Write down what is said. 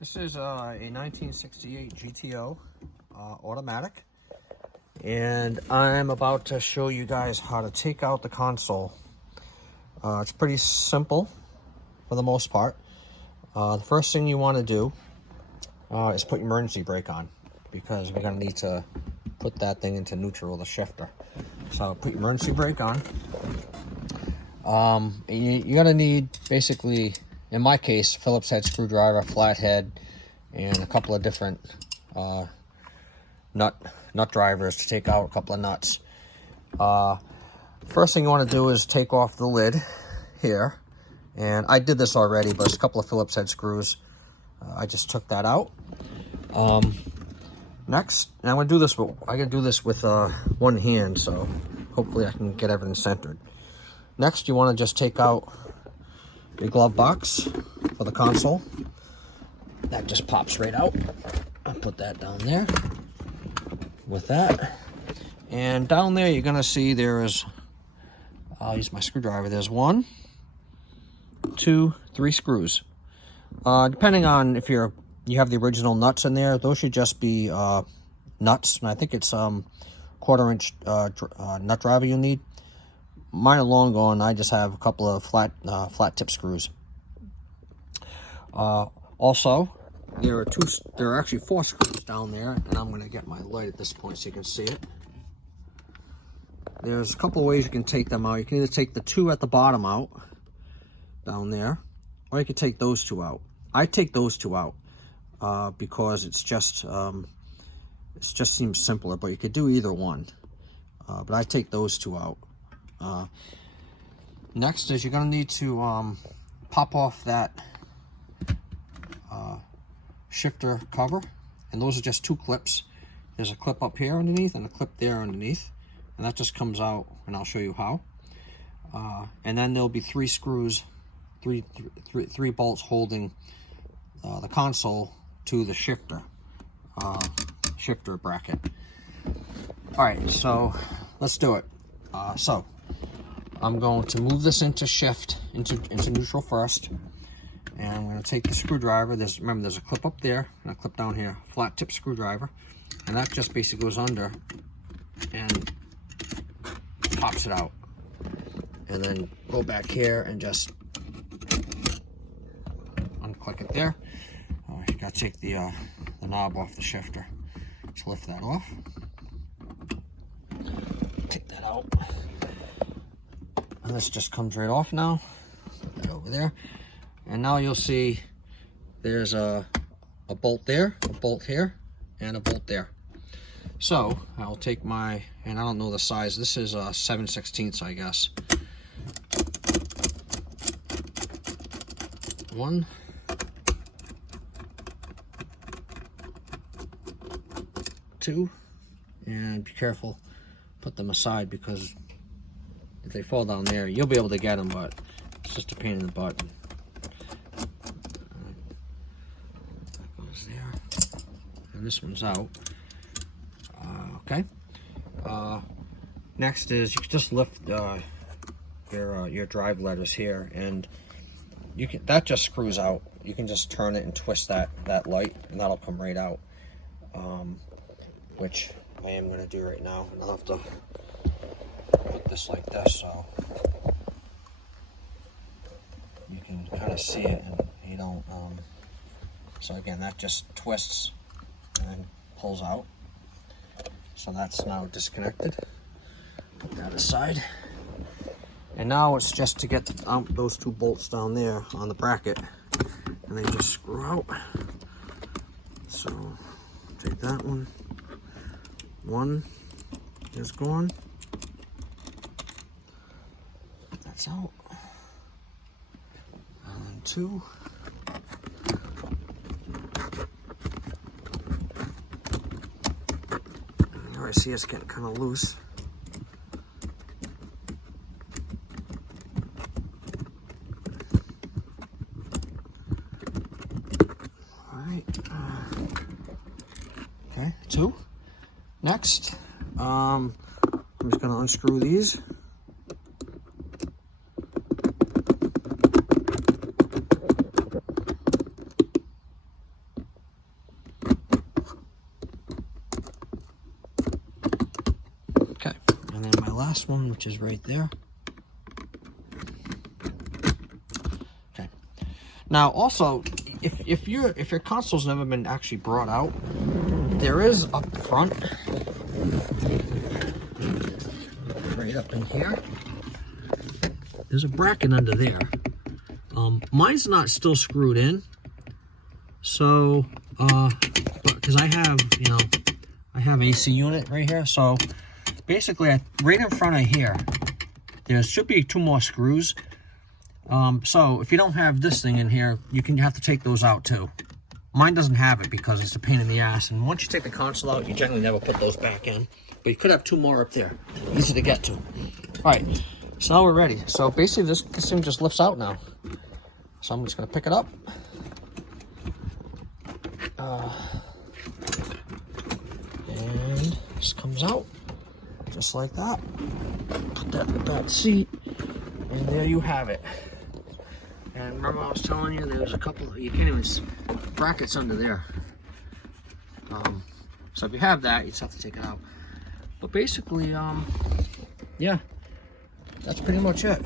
This is a 1968 GTO automatic, and I'm about to show you guys how to take out the console. It's pretty simple for the most part. The first thing you want to do is put your emergency brake on, because we're going to need to put that thing into neutral, the shifter. So put your emergency brake on. You're going to need, basically, in my case, Phillips head screwdriver, flathead, and a couple of different nut drivers to take out a couple of nuts. First thing you want to do is take off the lid here, and I did this already, but it's a couple of Phillips head screws. I just took that out. Next, and I'm gonna do this. I can do this with one hand, so hopefully I can get everything centered. Next, you want to just take out your glove box for the console. That just pops right out. I'll put that down there with that. And down there, you're gonna see there is, I'll use my screwdriver. There's 1, 2, 3 screws. Depending on if you have the original nuts in there, those should just be nuts. And I think it's 1/4 inch nut driver you need. Mine are long gone. I just have a couple of flat tip screws. Also, there are actually 4 screws down there, and I'm going to get my light at this point so you can see it. There's a couple of ways you can take them out. You can either take the 2 at the bottom out, down there, or you can take those 2 out. I take those 2 out because it just seems simpler, but you could do either one. But I take those 2 out. Next is you're going to need to pop off that shifter cover, and those are just 2 clips. There's a clip up here underneath and a clip there underneath, and that just comes out, and I'll show you how. And then there'll be 3 screws, three bolts holding the console to the shifter bracket. All right, so let's do it. So I'm going to move this into neutral first, and I'm going to take the screwdriver. Remember, there's a clip up there and a clip down here, flat tip screwdriver, and that just basically goes under and pops it out. And then go back here and just unclick it there. You got to take the knob off the shifter. Just lift that off. Take that out. And this just comes right off now. Put that over there. And now you'll see there's a bolt there, a bolt here, and a bolt there. So I'll take my, and I don't know the size, this is 7/16, I guess. 1, 2, and be careful, put them aside, because if they fall down there, you'll be able to get them, but it's just a pain in the butt. That goes there, and this one's out. Okay. Next is you can just lift your drive letters here, and that just screws out. You can just turn it and twist that light, and that'll come right out. Which I am going to do right now, and I'll have to put this like this so you can kind of see it, and you don't. So again, that just twists and then pulls out. So that's now disconnected. Put that aside. And now it's just to get out those 2 bolts down there on the bracket, and they just screw out. So take that one. 1 is gone. That's out. And 2. Here I see it's getting kind of loose. All right. Okay, 2. Next, I'm just going to unscrew these. last one, which is right there. Okay. Now, also, if your console's never been actually brought out, there is up front, right up in here, there's a bracket under there. Mine's not still screwed in, so because I have, you know, I have AC unit right here, so basically right in front of here there should be 2 more screws. So if you don't have this thing in here, you have to take those out too. Mine doesn't have it because it's a pain in the ass, and once you take the console out, you generally never put those back in. But you could have 2 more up there, easy to get to. All right, so now we're ready. So basically this thing just lifts out now. So I'm just gonna pick it up. And this comes out just like that. Put that in the back seat, and there you have it. And remember I was telling you there's a couple, you can't even, brackets under there. So if you have that, you just have to take it out. But basically, yeah, that's pretty much it.